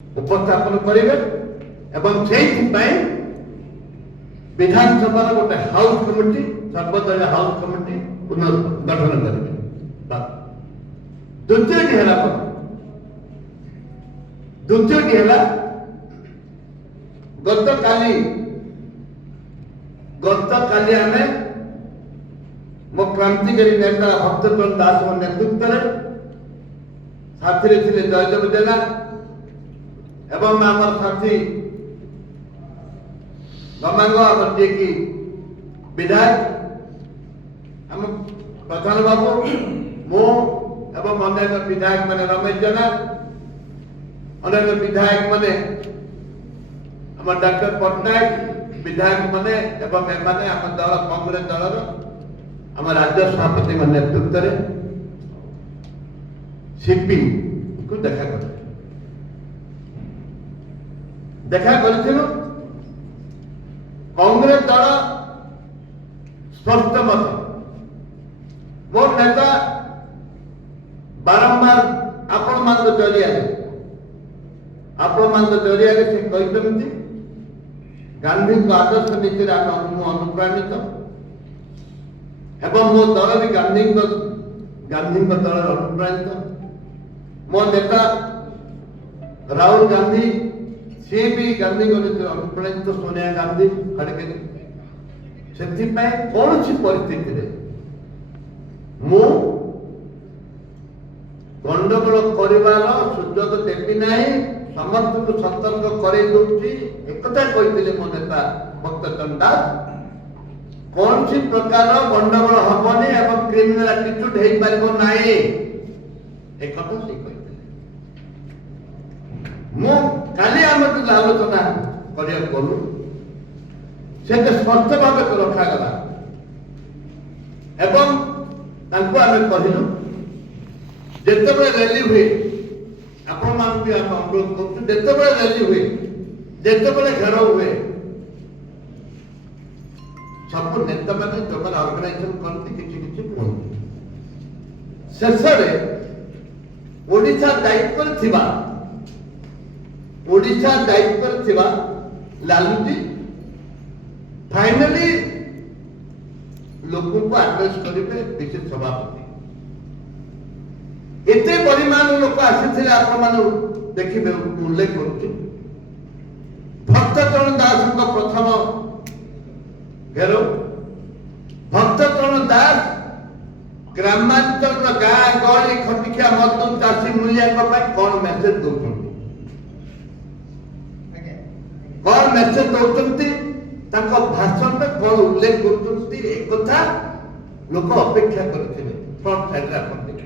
उपस्थापन करेंगे एवं से विधानसभा गोटे हाउस कमिटी सर्वदलीय हाउस कमिटी पुनर्गठन करेंगे। द्वितीयटी है गतकाली आमे मो क्रांतिकारी नेता भक्तचरण दास नेतृत्व में साथी थे जयदेव जेना एवं आमर साथी गमांग आमर जी की विधायक आम प्रधान बाबू मो एवं अन्य विधायक मैंने रमेश जेना अन्य विधायक मैंने आम डॉक्टर पट्टनायक विधायक मैंने एवं एमाने आम दल कांग्रेस दल आम राज्य सभापति नेतृत्व में सीपी को देखा कर कांग्रेस दल स्पष्ट मत मोर नेता बारंबार आपण मान जरिया से कहते गांधी आदर्श नीति अनुप्राणित एवं मो दल भी गांधी दल अनुप्राणित मो नेता राहुल गांधी सी भी गांधी नीति अनुप्राणित सोनिया गांधी खड़गे से कौन सी परिस्थिति मु गंडगोल कर सुजोग देवी ना समस्त को सतर्क करें एक कहते मो नेता भक्तचरण दास कौन सी प्रकार गंडगोल हबनी एवं क्रिमिनाल एटीट्यूड हो पार ना एक से कहते काली आम जो आलोचना करूँ से स्पष्ट भाव रखागला एवं आम कहलु जिते रैली हुए आपण मान भी आप अनुरोध कर जिते रैली हुए जिते घेराव हुए सब नेता मैंने जो मैंने ऑर्गेनाइजेशन करती किसी कहते शेष ओडिशा दायित्व लालूजी फाइनली लोगों को आड्रेस करेंगे विशेष सभापति एते परिमाण लोक आसी आपण देखिए उल्लेख करुच्ची भक्तचरण दास प्रथम घेराव भक्तचरण दास ग्रामांचल गाँ गहली खटिकिया मजदूर चाषी मूलिया कौन मेसेज दौरान कौन मेसेज दौरान भाषण में कौन उल्लेख कर लोक अपेक्षा करते फ्रंट साइड